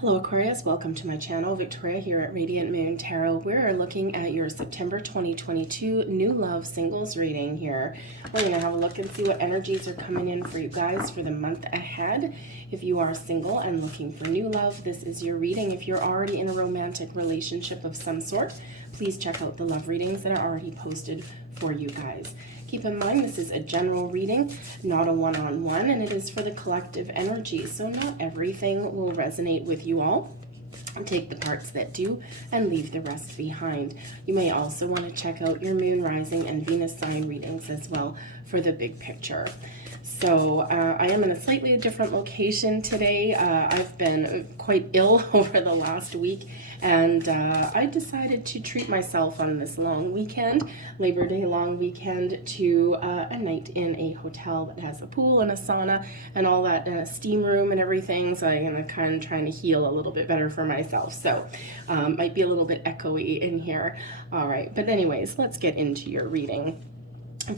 Hello Aquarius, welcome to my channel. Victoria here at Radiant Moon Tarot. We're looking at your September 2022 New Love Singles reading here. We're going to have a look and see what energies are coming in for you guys for the month ahead. If you are single and looking for new love, this is your reading. If you're already in a romantic relationship of some sort, please check out the love readings that are already posted for you guys. Keep in mind, this is a general reading, not a one-on-one, and it is for the collective energy, so not everything will resonate with you all. Take the parts that do and leave the rest behind. You may also want to check out your moon, rising, and Venus sign readings as well for the big picture. So I am in a slightly different location today. I've been quite ill over the last week, and I decided to treat myself on this long weekend, Labor Day long weekend, to a night in a hotel that has a pool and a sauna and all that, and a steam room and everything. So I'm kind of trying to heal a little bit better for myself. So might be a little bit echoey in here. All right, but anyways, let's get into your reading.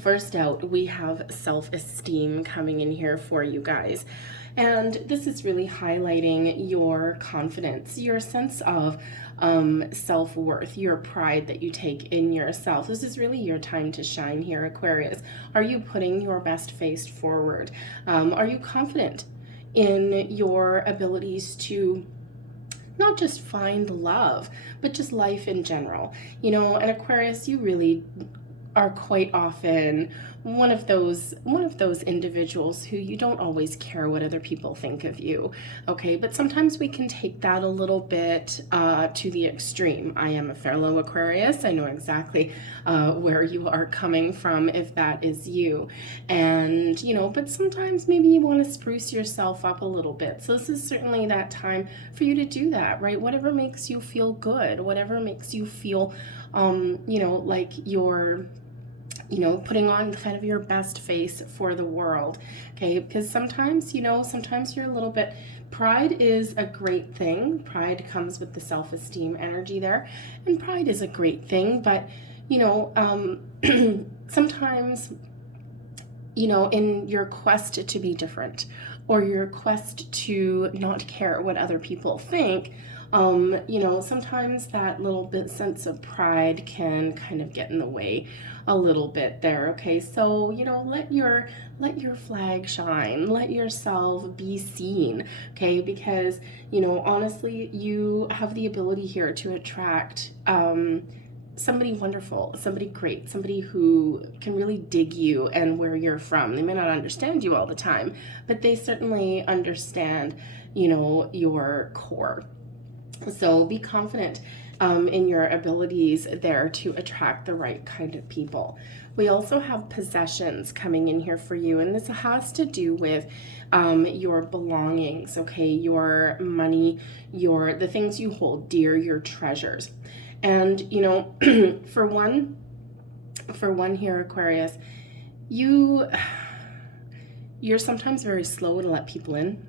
First out, we have self-esteem coming in here for you guys. And this is really highlighting your confidence, your sense of self-worth, your pride that you take in yourself. This is really your time to shine here, Aquarius. Are you putting your best face forward? Are you confident in your abilities to not just find love, but just life in general? You know, and Aquarius, you really are quite often one of those individuals who you don't always care what other people think of you, okay? But sometimes we can take that a little bit to the extreme. I am a fellow Aquarius. I know exactly where you are coming from if that is you. And, you know, but sometimes maybe you want to spruce yourself up a little bit. So this is certainly that time for you to do that, right? Whatever makes you feel good, whatever makes you feel, you know, like you're, you know, putting on kind of your best face for the world, okay? Because sometimes, you know, sometimes you're a little bit, pride is a great thing. Pride comes with the self-esteem energy there, and pride is a great thing, but, you know, sometimes, you know, in your quest to be different, or your quest to not care what other people think, you know, sometimes that little bit sense of pride can kind of get in the way a little bit there, okay? So, you know, let your flag shine, let yourself be seen, okay? Because, you know, honestly, you have the ability here to attract somebody wonderful, somebody great, somebody who can really dig you and where you're from. They may not understand you all the time, but they certainly understand, you know, your core. So be confident in your abilities there to attract the right kind of people. We also have possessions coming in here for you, and this has to do with your belongings, okay? Your money, the things you hold dear, your treasures. And, you know, for one here, Aquarius, you're sometimes very slow to let people in.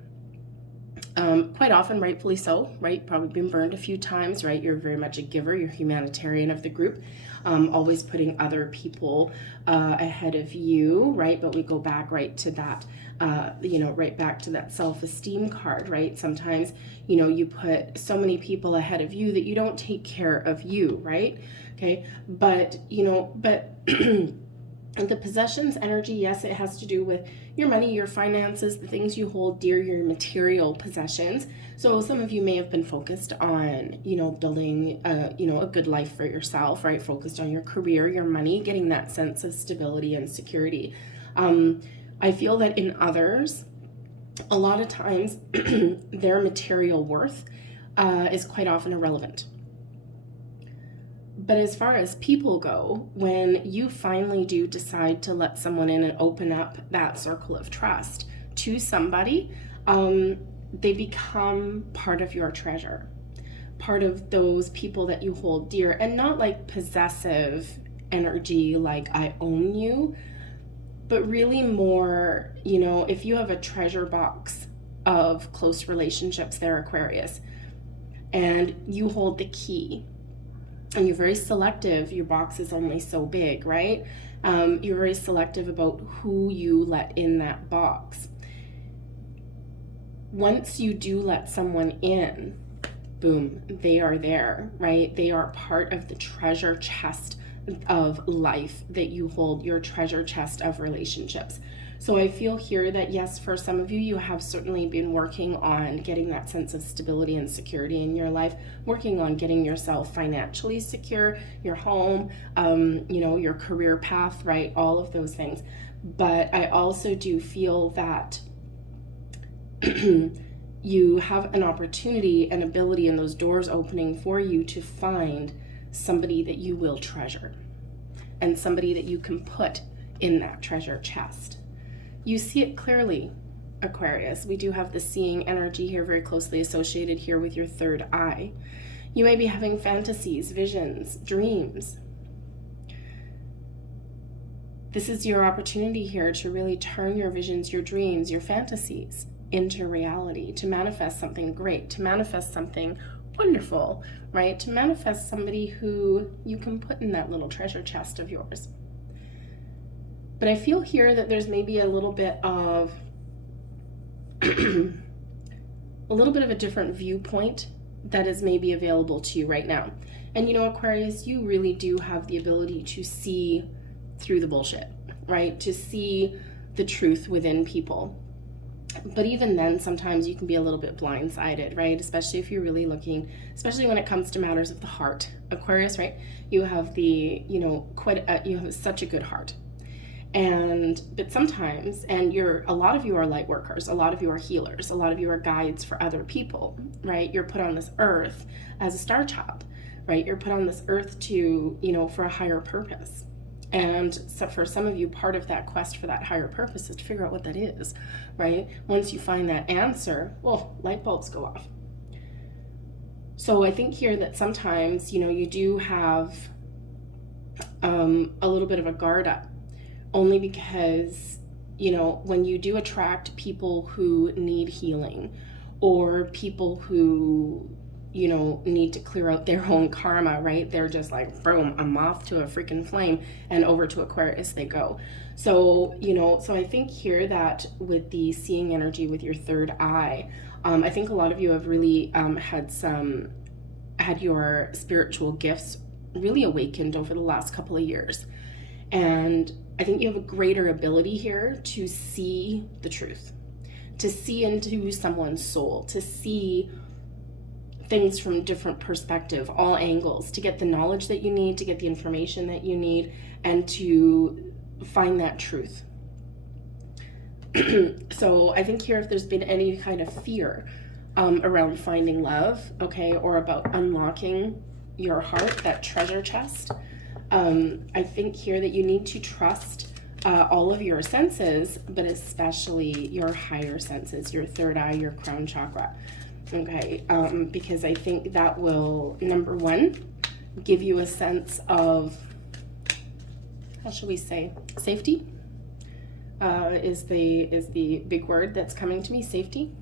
Quite often, rightfully so, right? Probably been burned a few times, right? You're very much a giver. You're humanitarian of the group, always putting other people ahead of you, right? But we go back right to that, you know, right back to that self-esteem card, right? Sometimes, you know, you put so many people ahead of you that you don't take care of you, right? Okay, but, you know, but the possessions energy, yes, it has to do with your money, your finances, the things you hold dear, your material possessions. So some of you may have been focused on, you know, building, you know, a good life for yourself, right? Focused on your career, your money, getting that sense of stability and security. I feel that in others, a lot of times their material worth is quite often irrelevant. But as far as people go, when you finally do decide to let someone in and open up that circle of trust to somebody, they become part of your treasure, part of those people that you hold dear, and not like possessive energy, like I own you, but really more, you know, if you have a treasure box of close relationships there, Aquarius, and you hold the key, and you're very selective, your box is only so big, right? You're very selective about who you let in that box. once you do let someone in, boom, they are there, right? They are part of the treasure chest of life that you hold, your treasure chest of relationships. So I feel here that yes, for some of you, you have certainly been working on getting that sense of stability and security in your life, working on getting yourself financially secure, your home, your career path, right? All of those things. But I also do feel that you have an opportunity and ability and those doors opening for you to find somebody that you will treasure and somebody that you can put in that treasure chest. You see it clearly, Aquarius. We do have the seeing energy here very closely associated here with your third eye. You may be having fantasies, visions, dreams. This is your opportunity here to really turn your visions, your dreams, your fantasies into reality, to manifest something great, to manifest something wonderful, right? To manifest somebody who you can put in that little treasure chest of yours. But I feel here that there's maybe a little bit of a different viewpoint that is maybe available to you right now. And Aquarius, you really do have the ability to see through the bullshit, right? To see the truth within people. But even then, sometimes you can be a little bit blindsided, right? Especially if you're really looking, especially when it comes to matters of the heart, Aquarius, right? You have you have such a good heart. But sometimes, a lot of you are light workers, a lot of you are healers, a lot of you are guides for other people, right? You're put on this earth as a star child, right? You're put on this earth to, for a higher purpose. And so for some of you, part of that quest for that higher purpose is to figure out what that is, right? Once you find that answer, well, light bulbs go off. So I think here that sometimes, you do have a little bit of a guard up, only because, when you do attract people who need healing or people who, need to clear out their own karma, right? They're just like, boom, a moth to a freaking flame, and over to Aquarius they go. So, so I think here that with the seeing energy with your third eye, I think a lot of you have really had your spiritual gifts really awakened over the last couple of years. And I think you have a greater ability here to see the truth, to see into someone's soul, to see things from different perspective, all angles, to get the knowledge that you need, to get the information that you need, and to find that truth. So I think here, if there's been any kind of fear around finding love, okay, or about unlocking your heart, that treasure chest, I think here that you need to trust all of your senses, but especially your higher senses, your third eye, your crown chakra. Okay, because I think that will, number one, give you a sense of, how shall we say, safety is the big word that's coming to me, safety.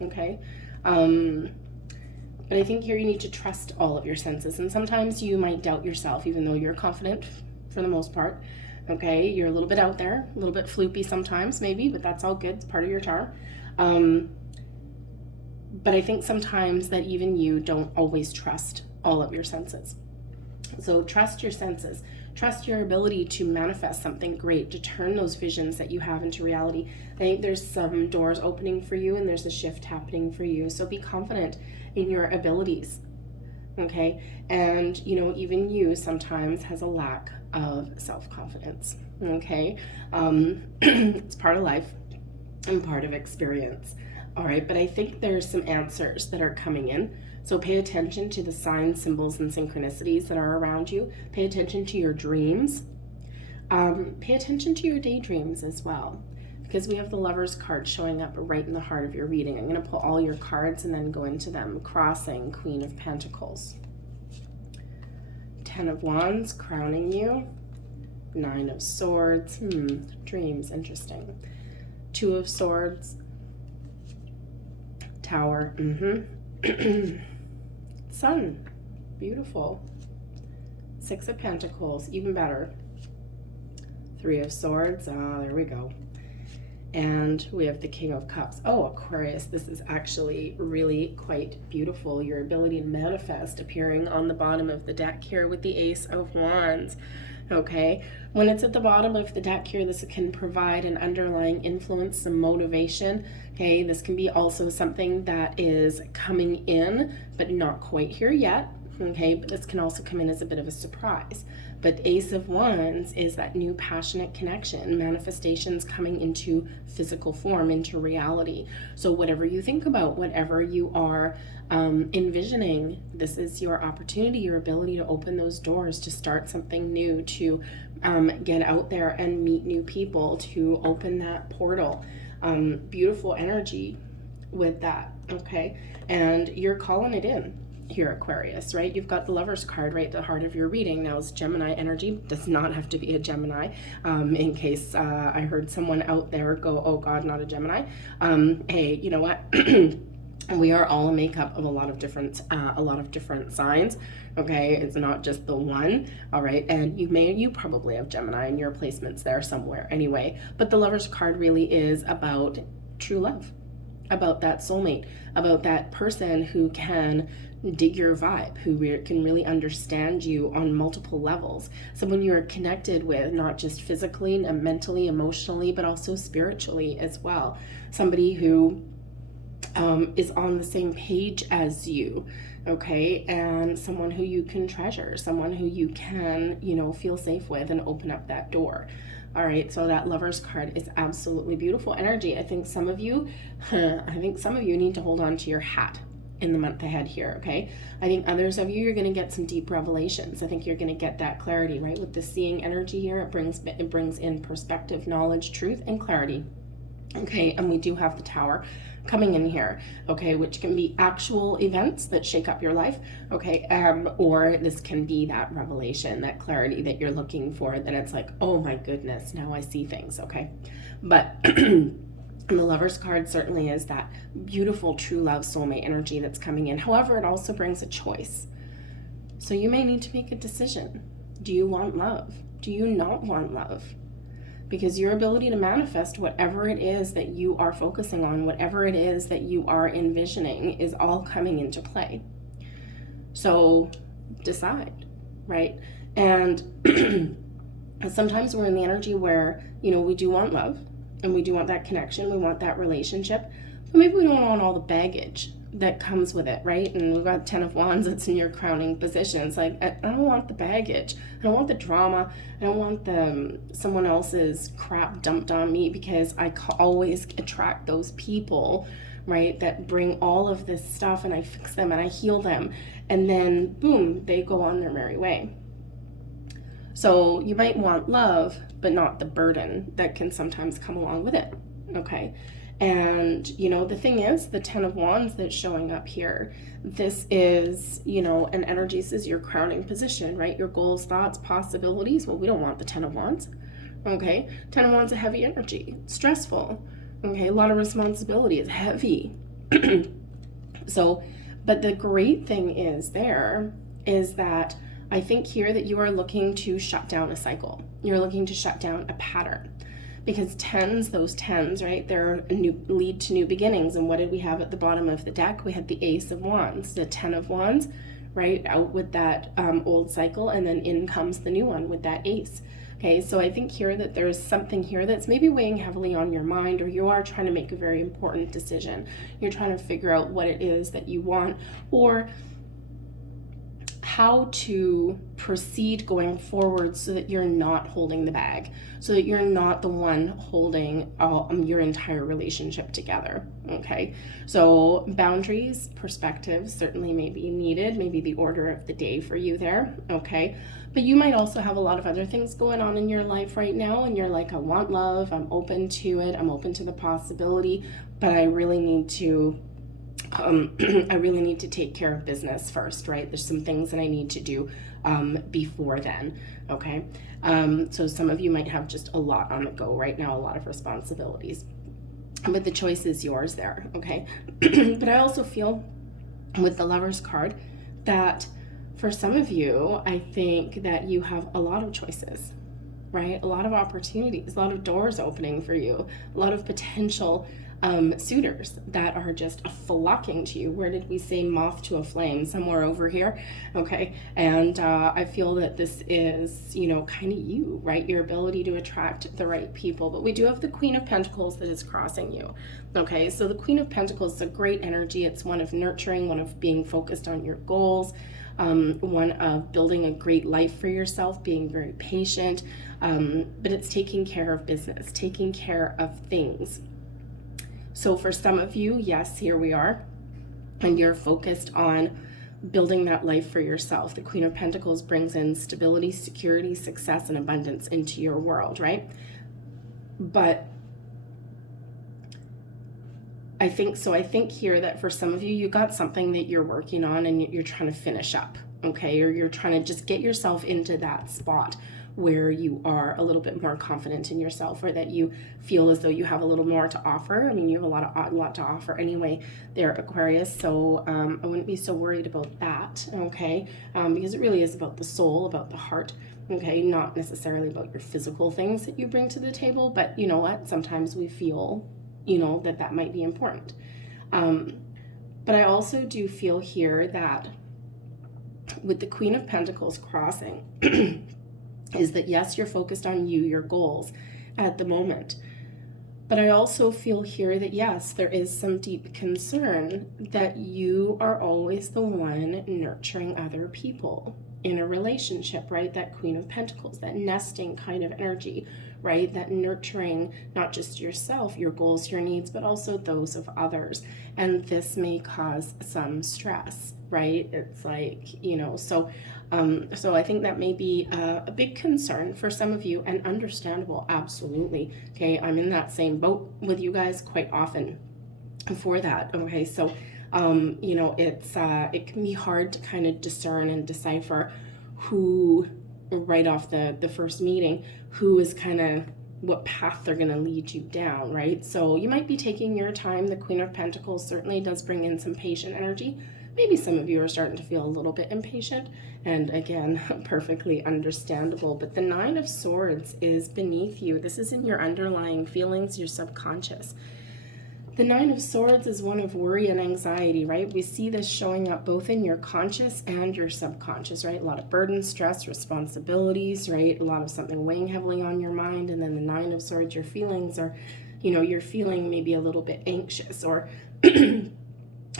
Okay, but I think here you need to trust all of your senses, and sometimes you might doubt yourself, even though you're confident for the most part. Okay, you're a little bit out there, a little bit floopy sometimes, maybe, but that's all good. It's part of your charm. But I think sometimes that even you don't always trust all of your senses. So trust your senses. Trust your ability to manifest something great, to turn those visions that you have into reality. I think there's some doors opening for you, and there's a shift happening for you. So be confident in your abilities, okay? And, even you sometimes has a lack of self-confidence, okay? It's part of life and part of experience. All right, but I think there's some answers that are coming in. So pay attention to the signs, symbols, and synchronicities that are around you. Pay attention to your dreams. Pay attention to your daydreams as well, because we have the Lover's card showing up right in the heart of your reading. I'm going to pull all your cards and then go into them. Crossing, Queen of Pentacles. 10 of Wands, crowning you. 9 of Swords. Dreams, interesting. 2 of Swords. Tower. Sun. Beautiful. 6 of Pentacles. Even better. 3 of Swords. There we go. And we have the King of Cups. Oh, Aquarius, this is actually really quite beautiful. Your ability to manifest appearing on the bottom of the deck here with the Ace of Wands. Okay, when it's at the bottom of the deck here, this can provide an underlying influence, some motivation. Okay, this can be also something that is coming in, but not quite here yet. Okay, but this can also come in as a bit of a surprise. But Ace of Wands is that new passionate connection, manifestations coming into physical form, into reality. So whatever you think about, whatever you are envisioning, this is your opportunity, your ability to open those doors, to start something new, to get out there and meet new people, to open that portal. Beautiful energy with that, okay? And you're calling it in here, Aquarius, right? You've got the Lover's card right at the heart of your reading. Now, it's Gemini energy. Does not have to be a Gemini. In case I heard someone out there go, oh God, not a Gemini. Hey, you know what? We are all a makeup of a lot of different signs. Okay, it's not just the one. All right, and you probably have Gemini in your placements there somewhere anyway. But the Lover's card really is about true love, about that soulmate, about that person who can dig your vibe, who can really understand you on multiple levels. Someone you're connected with, not just physically and mentally, emotionally, but also spiritually as well. Somebody who is on the same page as you, okay? And someone who you can treasure, someone who you can, feel safe with and open up that door. All right, so that Lover's card is absolutely beautiful energy. I think some of you need to hold on to your hat in the month ahead here, okay? I think others of you, you're going to get some deep revelations. I think you're going to get that clarity, right? With the seeing energy here, it brings in perspective, knowledge, truth, and clarity. Okay, and we do have the Tower coming in here, okay, which can be actual events that shake up your life, okay, or this can be that revelation, that clarity that you're looking for, that it's like, oh my goodness, now I see things, okay? But and the Lover's card certainly is that beautiful true love soulmate energy that's coming in. However, it also brings a choice. So you may need to make a decision. Do you want love? Do you not want love? Because your ability to manifest whatever it is that you are focusing on, whatever it is that you are envisioning, is all coming into play. So decide, right? And sometimes we're in the energy where, we do want love and we do want that connection, we want that relationship, but maybe we don't want all the baggage that comes with it, right? And we've got 10 of Wands that's in your crowning position. It's like, I don't want the baggage. I don't want the drama. I don't want someone else's crap dumped on me, because I always attract those people, right, that bring all of this stuff, and I fix them and I heal them. And then, boom, they go on their merry way. So you might want love, but not the burden that can sometimes come along with it, okay? And, the thing is, the 10 of Wands that's showing up here, this is, an energy, this is your crowning position, right? Your goals, thoughts, possibilities. Well, we don't want the 10 of Wands, okay? 10 of Wands is a heavy energy, stressful, okay? A lot of responsibility, is heavy. So, but the great thing is that I think here that you are looking to shut down a cycle. You're looking to shut down a pattern. Because those tens, right, lead to new beginnings. And what did we have at the bottom of the deck? We had the Ace of Wands, the 10 of Wands, right, out with that old cycle, and then in comes the new one with that Ace. Okay, so I think here that there's something here that's maybe weighing heavily on your mind, or you are trying to make a very important decision. You're trying to figure out what it is that you want, or how to proceed going forward so that you're not holding the bag, so that you're not the one holding your entire relationship together, okay? So boundaries, perspectives certainly may be needed, maybe the order of the day for you there, okay? But you might also have a lot of other things going on in your life right now, and you're like, I want love, I'm open to it, I'm open to the possibility, but I really need to take care of business first, right? There's some things that I need to do before then, okay? So some of you might have just a lot on the go right now, a lot of responsibilities, but the choice is yours there, okay? But I also feel with the Lover's card that for some of you, I think that you have a lot of choices, right? A lot of opportunities, a lot of doors opening for you, a lot of potential suitors that are just flocking to you. Where did we say moth to a flame? Somewhere over here. Okay. And I feel that this is, you know, kind of you, right? Your ability to attract the right people. But we do have the Queen of Pentacles that is crossing you. Okay. So the Queen of Pentacles is a great energy. It's one of nurturing, one of being focused on your goals, one of building a great life for yourself, being very patient, but it's taking care of business, taking care of things. So for some of you, yes, here we are, and you're focused on building that life for yourself. The Queen of Pentacles brings in stability, security, success, and abundance into your world, right? But I think here that for some of you, you got something that you're working on and you're trying to finish up, okay? Or you're trying to just get yourself into that spot where you are a little bit more confident in yourself, or that you feel as though you have a little more to offer. I mean, you have a lot to offer anyway there, Aquarius. So I wouldn't be so worried about that, okay? Because it really is about the soul, about the heart, okay? Not necessarily about your physical things that you bring to the table, but you know what? Sometimes we feel, you know, that might be important. But I also do feel here that with the Queen of Pentacles crossing, is that yes, you're focused on you, your goals at the moment. But I also feel here that yes, there is some deep concern that you are always the one nurturing other people in a relationship, right? That Queen of Pentacles, that nesting kind of energy, right? That nurturing not just yourself, your goals, your needs, but also those of others. And this may cause some stress, right? It's like, you know, so I think that may be a big concern for some of you, and understandable, absolutely. Okay, I'm in that same boat with you guys quite often for that. Okay, so you know, it can be hard to kind of discern and decipher who, right off the first meeting, who is kind of what path they're going to lead you down, right? So you might be taking your time. The Queen of Pentacles certainly does bring in some patient energy. Maybe some of you are starting to feel a little bit impatient, and again, perfectly understandable. But the Nine of Swords is beneath you. This is in your underlying feelings, your subconscious. The Nine of Swords is one of worry and anxiety, right? We see this showing up both in your conscious and your subconscious, right? A lot of burden, stress, responsibilities, right? A lot of something weighing heavily on your mind. And then the Nine of Swords, your feelings are, you know, you're feeling maybe a little bit anxious, or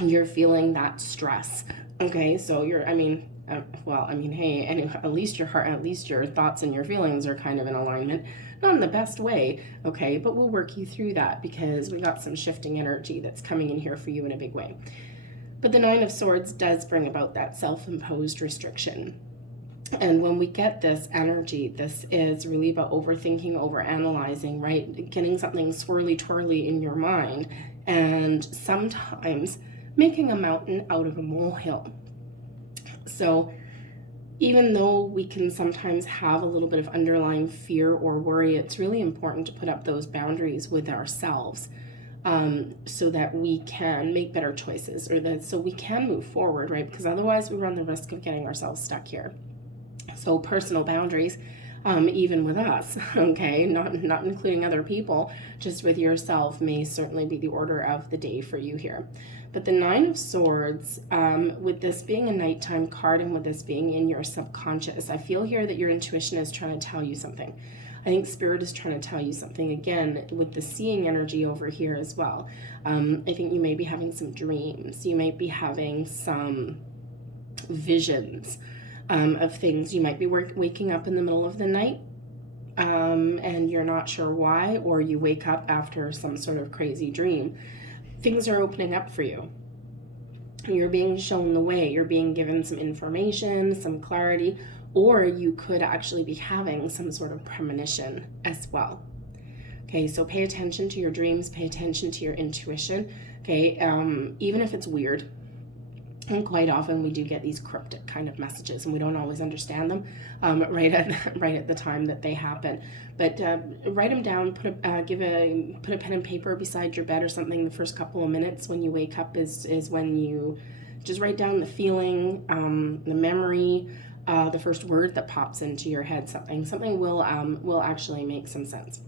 you're feeling that stress. Okay, so you're, hey, anyway, at least your heart, at least your thoughts and your feelings are kind of in alignment. Not in the best way, okay, but we'll work you through that because we got some shifting energy that's coming in here for you in a big way. But the Nine of Swords does bring about that self-imposed restriction. And when we get this energy, this is really about overthinking, overanalyzing, right? Getting something swirly twirly in your mind, and sometimes making a mountain out of a molehill. So even though we can sometimes have a little bit of underlying fear or worry, it's really important to put up those boundaries with ourselves, so that we can make better choices, or that so we can move forward, right? Because otherwise we run the risk of getting ourselves stuck here. So personal boundaries, even with us, okay, not including other people, just with yourself, may certainly be the order of the day for you here. But the Nine of Swords, with this being a nighttime card and with this being in your subconscious, I feel here that your intuition is trying to tell you something. I think Spirit is trying to tell you something, again, with the seeing energy over here as well. I think you may be having some dreams. You might be having some visions of things. You might be waking up in the middle of the night, and you're not sure why, or you wake up after some sort of crazy dream. Things are opening up for you. You're being shown the way. You're being given some information, some clarity, or you could actually be having some sort of premonition as well. Okay, so pay attention to your dreams, pay attention to your intuition, okay, even if it's weird. And quite often we do get these cryptic kind of messages, and we don't always understand them right at the time that they happen. But write them down. Put a pen and paper beside your bed or something. The first couple of minutes when you wake up is when you just write down the feeling, the memory, the first word that pops into your head. Something will actually make some sense.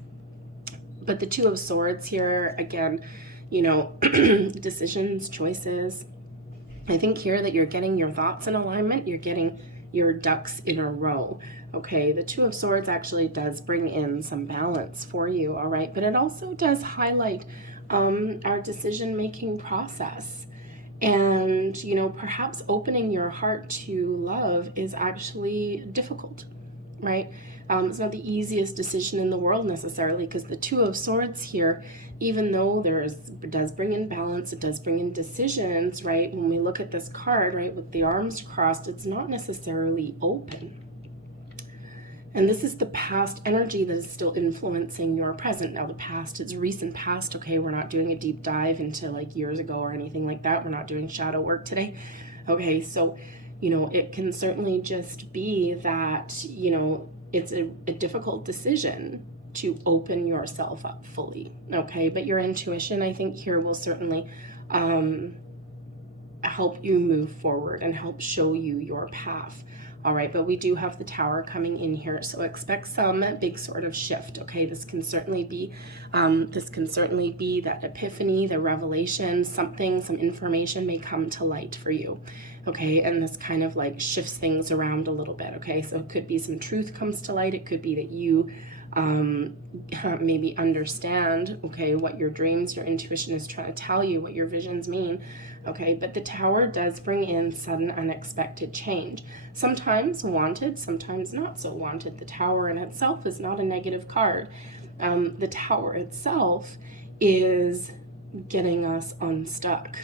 But the Two of Swords here, again, you know, decisions, choices. I think here that you're getting your thoughts in alignment. You're getting your ducks in a row. Okay, the Two of Swords actually does bring in some balance for you, all right? But it also does highlight our decision-making process. And, you know, perhaps opening your heart to love is actually difficult, right? It's not the easiest decision in the world necessarily, because the Two of Swords here, even though it does bring in balance, it does bring in decisions, right? When we look at this card, right, with the arms crossed, it's not necessarily open. And this is the past energy that is still influencing your present. Now, the past is recent past, okay? We're not doing a deep dive into like years ago or anything like that. We're not doing shadow work today. Okay, so, you know, it can certainly just be that, you know, it's a difficult decision to open yourself up fully, okay? But your intuition, I think, here will certainly help you move forward and help show you your path. All right, but we do have the Tower coming in here, so expect some big sort of shift. Okay, this can certainly be that epiphany, the revelation, some information may come to light for you. Okay, and this kind of like shifts things around a little bit. Okay, so it could be some truth comes to light. It could be that you maybe understand, okay, what your dreams, your intuition is trying to tell you, what your visions mean. Okay, but the Tower does bring in sudden, unexpected change. Sometimes wanted, sometimes not so wanted. The Tower in itself is not a negative card. The Tower itself is getting us unstuck.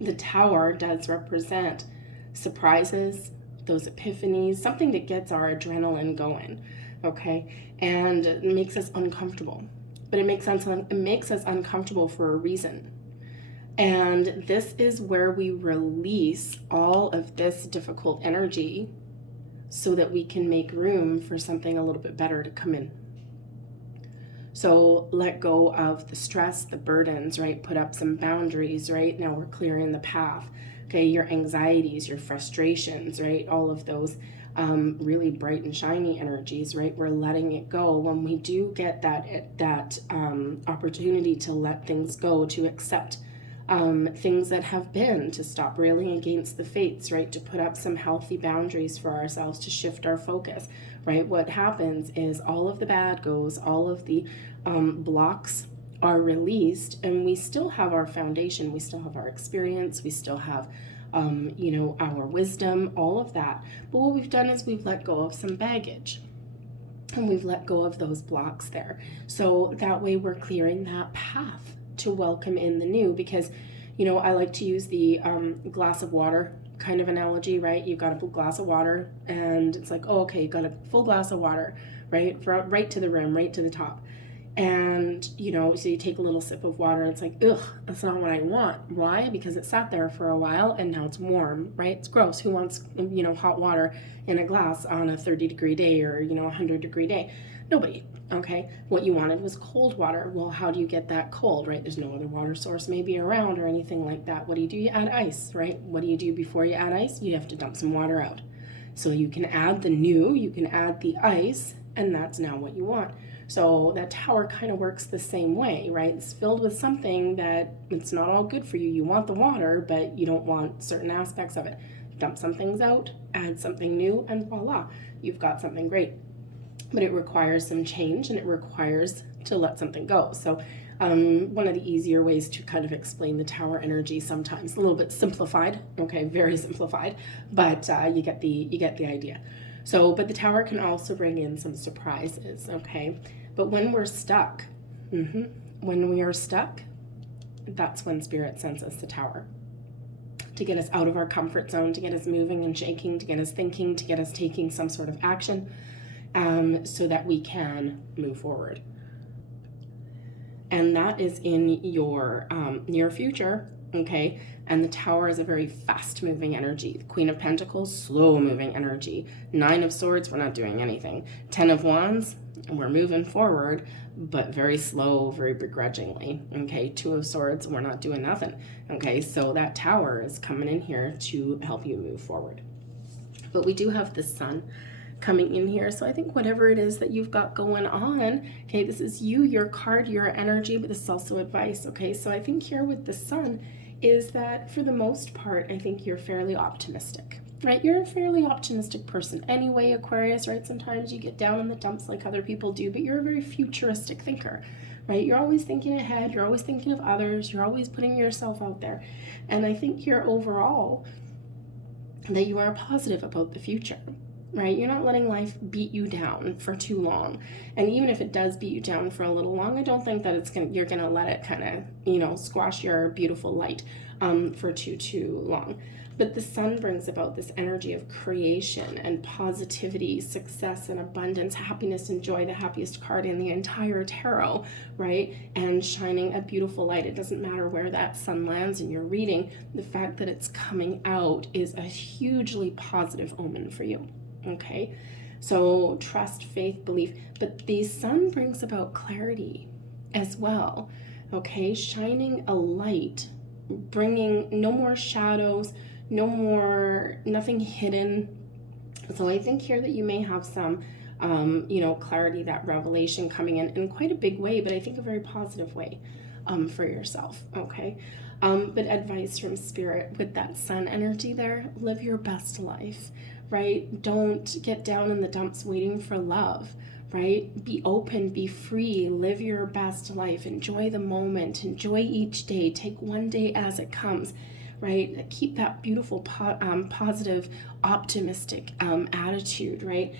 The Tower does represent surprises, those epiphanies, something that gets our adrenaline going, okay, and it makes us uncomfortable. But it makes us uncomfortable for a reason. And this is where we release all of this difficult energy so that we can make room for something a little bit better to come in. So let go of the stress, the burdens, right? Put up some boundaries, right? Now we're clearing the path. Okay, your anxieties, your frustrations, right? All of those really bright and shiny energies, right? We're letting it go. When we do get that opportunity to let things go, to accept things that have been, to stop railing against the fates, right? To put up some healthy boundaries for ourselves, to shift our focus, right? What happens is all of the bad goes, all of the blocks are released, and we still have our foundation, we still have our experience, we still have you know, our wisdom, all of that. But what we've done is we've let go of some baggage, and we've let go of those blocks there. So that way we're clearing that path to welcome in the new, because, you know, I like to use the glass of water kind of analogy, right? You've got a glass of water, and it's like, oh, okay, you got a full glass of water, right? Right to the rim, right to the top. And, you know, so you take a little sip of water, and it's like, ugh, that's not what I want. Why? Because it sat there for a while, and now it's warm, right? It's gross. Who wants, you know, hot water in a glass on a 30-degree day or, you know, a 100-degree day? Nobody. Okay, what you wanted was cold water. Well, how do you get that cold, right? There's no other water source maybe around or anything like that. What do? You add ice, right? What do you do before you add ice? You have to dump some water out. So you can add the new, you can add the ice, and that's now what you want. So that Tower kind of works the same way, right? It's filled with something that it's not all good for you. You want the water, but you don't want certain aspects of it. Dump some things out, add something new, and voila, you've got something great. But it requires some change, and it requires to let something go. So one of the easier ways to kind of explain the Tower energy, sometimes a little bit simplified, okay, very simplified, but you get the idea. So, but the Tower can also bring in some surprises, okay? But when we're stuck, when we are stuck, that's when Spirit sends us the Tower, to get us out of our comfort zone, to get us moving and shaking, to get us thinking, to get us taking some sort of action, so that we can move forward. And that is in your near future, okay? And the Tower is a very fast-moving energy. The Queen of Pentacles, slow-moving energy. 9 of Swords, we're not doing anything. 10 of Wands, we're moving forward, but very slow, very begrudgingly, okay? 2 of Swords, we're not doing nothing, okay? So that Tower is coming in here to help you move forward. But we do have the sun coming in here. So I think whatever it is that you've got going on, okay, this is you, your card, your energy, but this is also advice, okay? So I think here with the sun is that for the most part, I think you're fairly optimistic, right? You're a fairly optimistic person anyway, Aquarius, right? Sometimes you get down in the dumps like other people do, but you're a very futuristic thinker, right? You're always thinking ahead. You're always thinking of others. You're always putting yourself out there. And I think here overall that you are positive about the future, right? You're not letting life beat you down for too long. And even if it does beat you down for a little long, I don't think that you're gonna let it kind of, squash your beautiful light for too long. But the sun brings about this energy of creation and positivity, success and abundance, happiness and joy, the happiest card in the entire tarot, right? And shining a beautiful light. It doesn't matter where that sun lands in your reading. The fact that it's coming out is a hugely positive omen for you. Okay, so trust, faith, belief, but the sun brings about clarity as well. Okay, shining a light, bringing no more shadows, nothing hidden. So I think here that you may have some, clarity, that revelation coming in quite a big way, but I think a very positive way for yourself. Okay, but advice from spirit with that sun energy there: live your best life. Right? Don't get down in the dumps waiting for love, right? Be open, be free, live your best life, enjoy the moment, enjoy each day, take one day as it comes, right? Keep that beautiful, positive, optimistic attitude, right?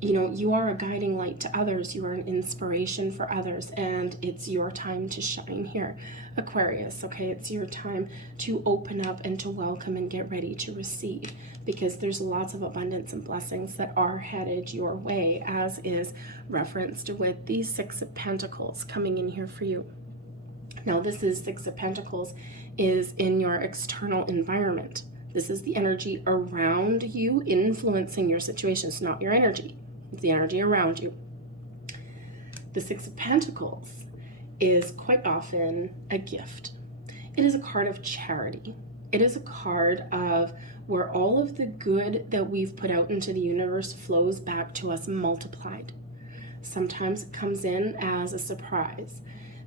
You are a guiding light to others. You are an inspiration for others, and it's your time to shine here, Aquarius, okay? It's your time to open up and to welcome and get ready to receive, because there's lots of abundance and blessings that are headed your way, as is referenced with the Six of Pentacles coming in here for you. Now, this is Six of Pentacles is in your external environment. This is the energy around you influencing your situations, not your energy. It's the energy around you. The Six of Pentacles is quite often a gift. It is a card of charity. It is a card of where all of the good that we've put out into the universe flows back to us multiplied. Sometimes it comes in as a surprise.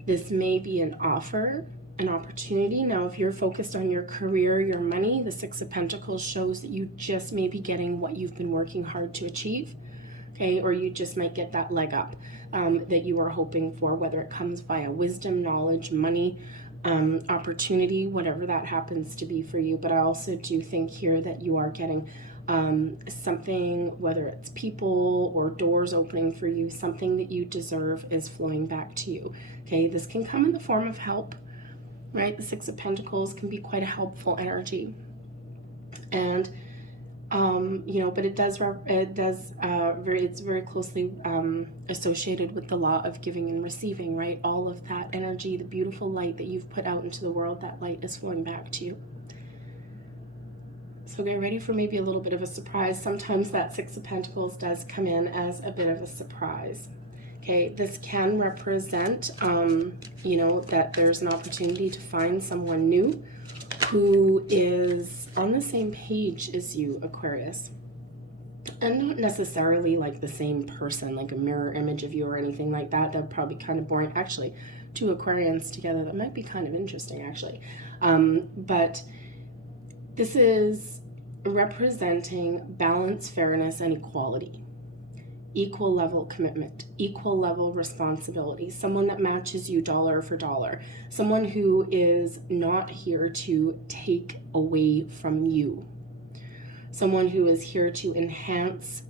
This may be an offer, an opportunity. Now, if you're focused on your career, your money, the Six of Pentacles shows that you just may be getting what you've been working hard to achieve, okay? Or you just might get that leg up that you are hoping for, whether it comes via wisdom, knowledge, money, opportunity, whatever that happens to be for you. But I also do think here that you are getting something, whether it's people or doors opening for you, something that you deserve is flowing back to you, okay? This can come in the form of help, right? The Six of Pentacles can be quite a helpful energy. And, but it's very closely associated with the law of giving and receiving, right? All of that energy, the beautiful light that you've put out into the world, that light is flowing back to you. So get ready for maybe a little bit of a surprise. Sometimes that Six of Pentacles does come in as a bit of a surprise. Okay, this can represent, that there's an opportunity to find someone new who is on the same page as you, Aquarius. And not necessarily like the same person, like a mirror image of you or anything like that. That would probably be kind of boring. Actually, two Aquarians together, that might be kind of interesting, actually. But this is representing balance, fairness, and equality. Equal level commitment, equal level responsibility, someone that matches you dollar for dollar, someone who is not here to take away from you, someone who is here to enhance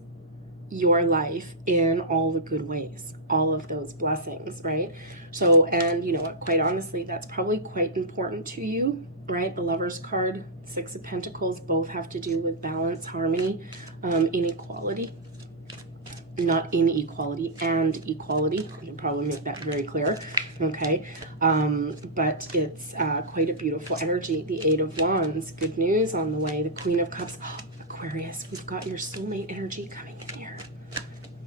your life in all the good ways, all of those blessings, right? So, and you know what, quite honestly, that's probably quite important to you, right? The Lover's card, Six of Pentacles, both have to do with balance, harmony, inequality. Not inequality and equality. I should probably make that very clear, okay? But it's quite a beautiful energy. The Eight of Wands, good news on the way. The Queen of Cups, Aquarius, we've got your soulmate energy coming in here.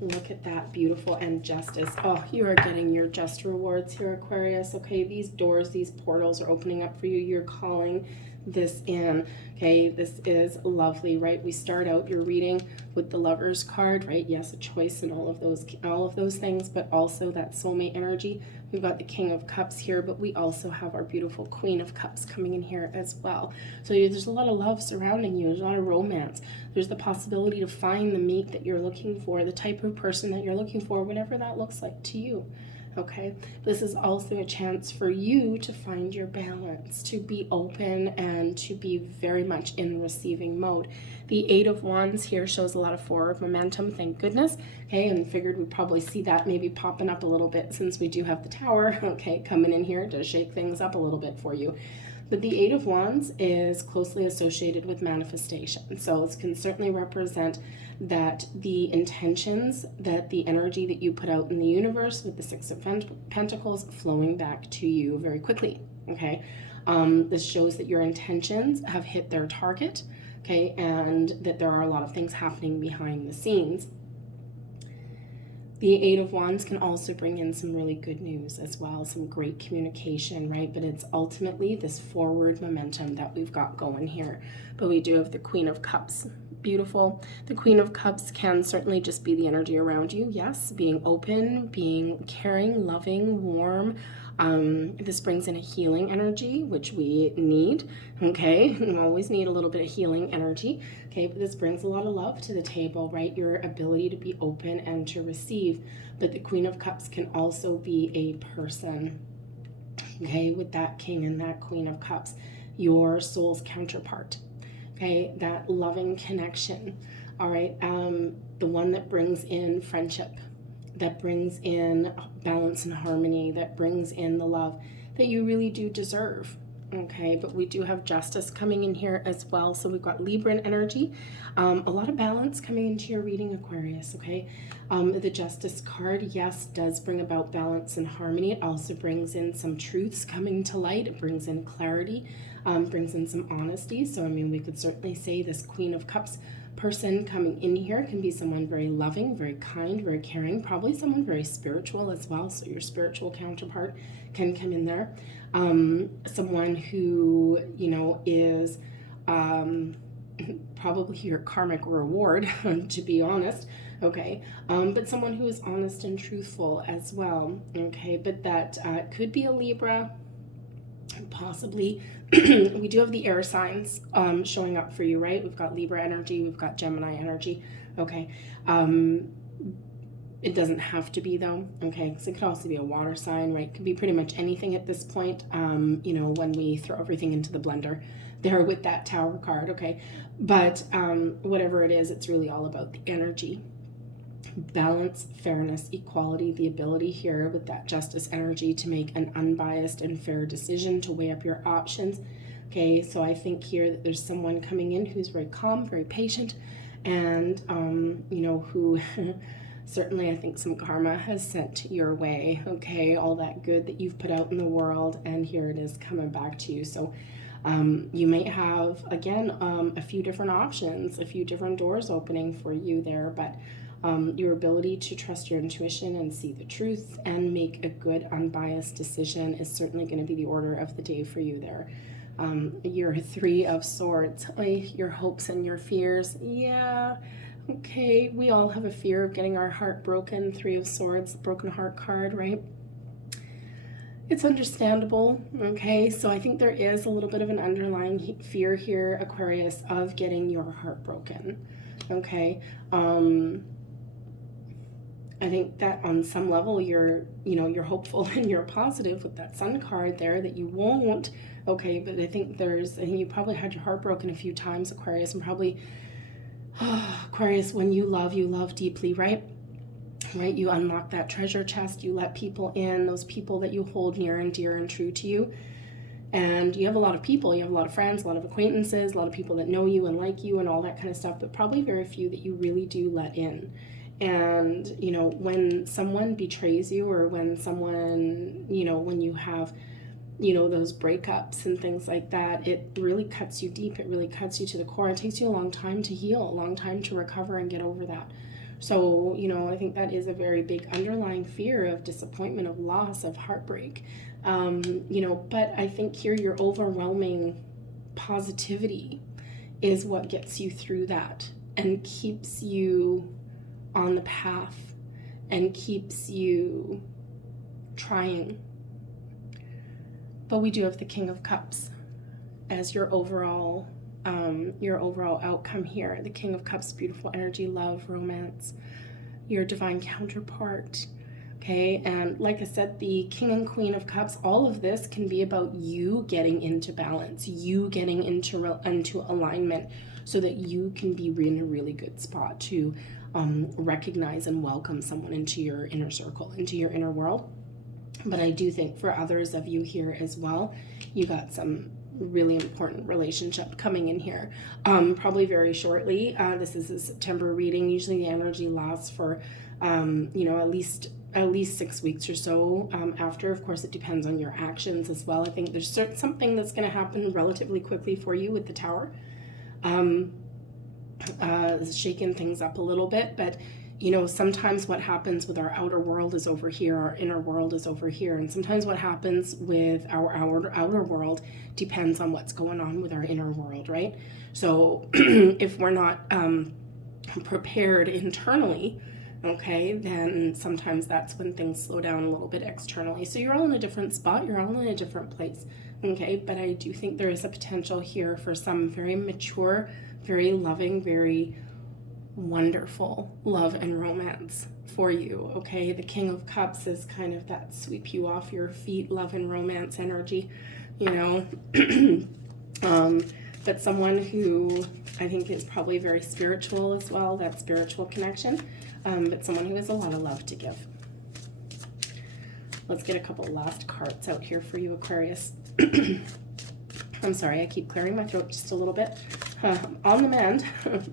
Look at that, beautiful, and justice. Oh, you are getting your just rewards here, Aquarius, okay? These doors, these portals are opening up for you. Your calling, this in. Okay, this is lovely, right? We start out your reading with the Lover's card, right? Yes, a choice and all of those things, but also that soulmate energy. We've got the King of Cups here, but we also have our beautiful Queen of Cups coming in here as well. So there's a lot of love surrounding you. There's a lot of romance. There's the possibility to find the mate that you're looking for, the type of person that you're looking for, whatever that looks like to you. Okay, this is also a chance for you to find your balance, to be open and to be very much in receiving mode. The Eight of Wands here shows a lot of forward momentum, thank goodness. Okay, and figured we'd probably see that maybe popping up a little bit since we do have the Tower, okay, coming in here to shake things up a little bit for you. But the Eight of Wands is closely associated with manifestation. So it can certainly represent that the intentions, that the energy that you put out in the universe with the Six of Pentacles flowing back to you very quickly, okay? This shows that your intentions have hit their target, okay? And that there are a lot of things happening behind the scenes. The Eight of Wands can also bring in some really good news as well, some great communication, right? But it's ultimately this forward momentum that we've got going here. But we do have the Queen of Cups. Beautiful. The Queen of Cups can certainly just be the energy around you. Yes, being open, being caring, loving, warm. This brings in a healing energy, which we need, okay? We always need a little bit of healing energy, okay? But this brings a lot of love to the table, right? Your ability to be open and to receive. But the Queen of Cups can also be a person, okay? With that King and that Queen of Cups, your soul's counterpart, okay? That loving connection, all right? The one that brings in friendship, that brings in balance and harmony, that brings in the love that you really do deserve, okay? But we do have Justice coming in here as well. So we've got Libran energy, a lot of balance coming into your reading, Aquarius, okay? The Justice card, yes, does bring about balance and harmony. It also brings in some truths coming to light. It brings in clarity, brings in some honesty. So, I mean, we could certainly say this Queen of Cups person coming in here can be someone very loving, very kind, very caring, probably someone very spiritual as well. So your spiritual counterpart can come in there. Someone who, you know, is probably your karmic reward, to be honest, okay? But someone who is honest and truthful as well, okay? But that could be a Libra, possibly. We do have the air signs showing up for you, right? We've got Libra energy, we've got Gemini energy, okay? It doesn't have to be though, okay? Because it could also be a water sign, right? It could be pretty much anything at this point, you know, when we throw everything into the blender there with that Tower card, okay? But whatever it is, it's really all about the energy. Balance, fairness, equality, the ability here with that Justice energy to make an unbiased and fair decision, to weigh up your options, okay? So I think here that there's someone coming in who's very calm, very patient, and, you know, who certainly I think some karma has sent your way, okay? All that good that you've put out in the world, and here it is coming back to you. So you may have, again, a few different options, a few different doors opening for you there, but your ability to trust your intuition and see the truth and make a good unbiased decision is certainly going to be the order of the day for you there. Your Three of Swords, your hopes and your fears. Yeah, okay, we all have a fear of getting our heart broken. Three of Swords, broken heart card, right? It's understandable, okay? So I think there is a little bit of an underlying fear here, Aquarius, of getting your heart broken, okay? I think that on some level you're hopeful and you're positive with that Sun card there that you won't, okay? But I think you probably had your heart broken a few times, Aquarius, and probably, Aquarius, when you love deeply, right? Right, you unlock that treasure chest, you let people in, those people that you hold near and dear and true to you. And you have a lot of people, you have a lot of friends, a lot of acquaintances, a lot of people that know you and like you and all that kind of stuff, but probably very few that you really do let in. And, you know, when someone betrays you, or when someone, you know, when you have, you know, those breakups and things like that, it really cuts you deep. It really cuts you to the core. It takes you a long time to heal, a long time to recover and get over that. So, you know, I think that is a very big underlying fear of disappointment, of loss, of heartbreak. You know, but I think here your overwhelming positivity is what gets you through that and keeps you on the path and keeps you trying. But we do have the King of Cups as your overall outcome here. The King of Cups, beautiful energy, love, romance, your divine counterpart. Okay, and like I said, the King and Queen of Cups, all of this can be about you getting into balance, you getting into alignment, so that you can be in a really good spot to recognize and welcome someone into your inner circle, into your inner world. But I do think for others of you here as well, you got some really important relationship coming in here, probably very shortly. This is a September reading. Usually the energy lasts for at least 6 weeks or so after. Of course, it depends on your actions as well. I think there's something that's going to happen relatively quickly for you with the Tower, shaking things up a little bit. But sometimes what happens with our outer world is over here, our inner world is over here, and sometimes what happens with our outer world depends on what's going on with our inner world, right? So if we're not prepared internally, okay, then sometimes that's when things slow down a little bit externally. So you're all in a different spot, you're all in a different place, okay? But I do think there is a potential here for some very mature, very loving, very wonderful love and romance for you, okay? The King of Cups is kind of that sweep you off your feet, love and romance energy, but someone who I think is probably very spiritual as well, that spiritual connection, but someone who has a lot of love to give. Let's get a couple last cards out here for you, Aquarius. I'm sorry, I keep clearing my throat just a little bit. On the mend,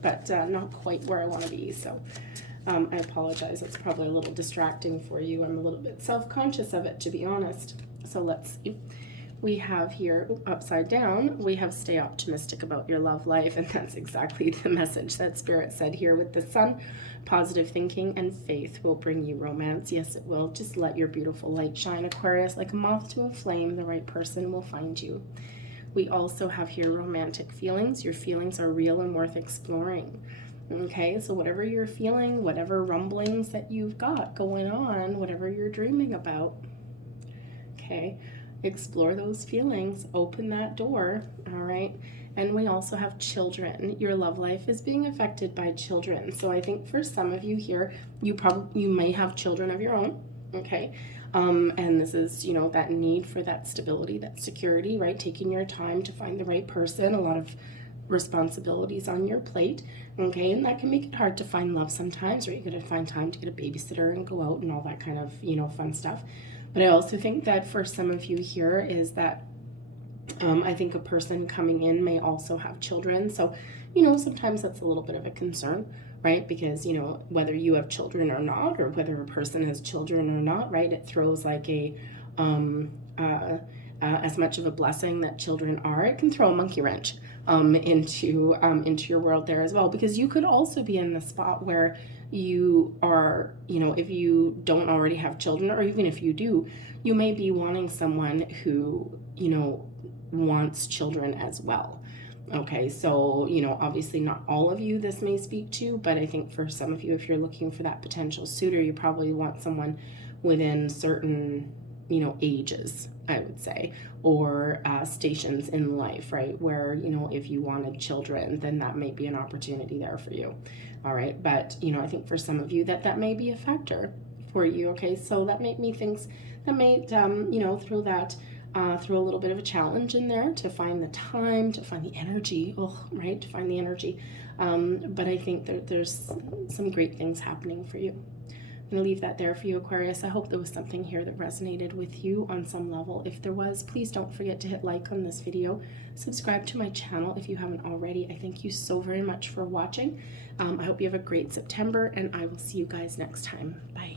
but not quite where I want to be, so I apologize. It's probably a little distracting for you. I'm a little bit self-conscious of it, to be honest. So let's see. We have here, upside down, we have stay optimistic about your love life, and that's exactly the message that Spirit said here with the Sun. Positive thinking and faith will bring you romance. Yes, it will. Just let your beautiful light shine, Aquarius. Like a moth to a flame, the right person will find you. We also have here romantic feelings. Your feelings are real and worth exploring. Okay, so whatever you're feeling, whatever rumblings that you've got going on, whatever you're dreaming about, okay, explore those feelings, open that door, all right? And we also have children. Your love life is being affected by children. So I think for some of you here, you may have children of your own, okay? And this is, that need for that stability, that security, right? Taking your time to find the right person, a lot of responsibilities on your plate, okay? And that can make it hard to find love sometimes, right? You gotta find time to get a babysitter and go out and all that kind of, fun stuff. But I also think that for some of you here is that I think a person coming in may also have children. So, sometimes that's a little bit of a concern, right? Because, whether you have children or not, or whether a person has children or not, right? It throws like as much of a blessing that children are, it can throw a monkey wrench into your world there as well. Because you could also be in the spot where you are, if you don't already have children, or even if you do, you may be wanting someone who, wants children as well. Okay, so, obviously not all of you this may speak to, but I think for some of you, if you're looking for that potential suitor, you probably want someone within certain, ages, I would say, or stations in life, right? Where, if you wanted children, then that may be an opportunity there for you. All right, but, I think for some of you that may be a factor for you, okay? So that may me think that may, throw a little bit of a challenge in there to find the time, to find the energy, right? To find the energy. But I think that there's some great things happening for you. I'm going to leave that there for you, Aquarius. I hope there was something here that resonated with you on some level. If there was, please don't forget to hit like on this video. Subscribe to my channel if you haven't already. I thank you so very much for watching. I hope you have a great September, and I will see you guys next time. Bye.